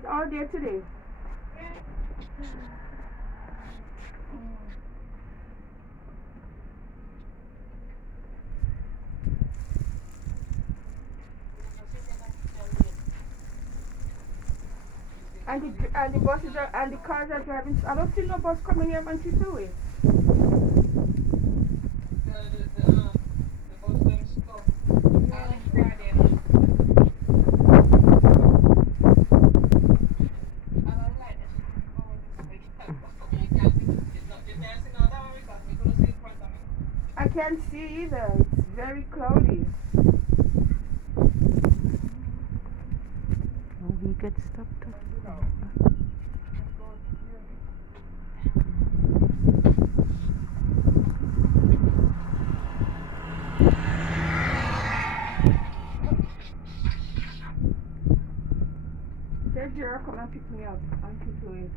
It's all day today. And the buses are, and the cars are driving. I don't see no bus coming here on Chisui. I can't see either. It's very cloudy. Oh, we get stopped. Sergio, come and pick me up on Chisui.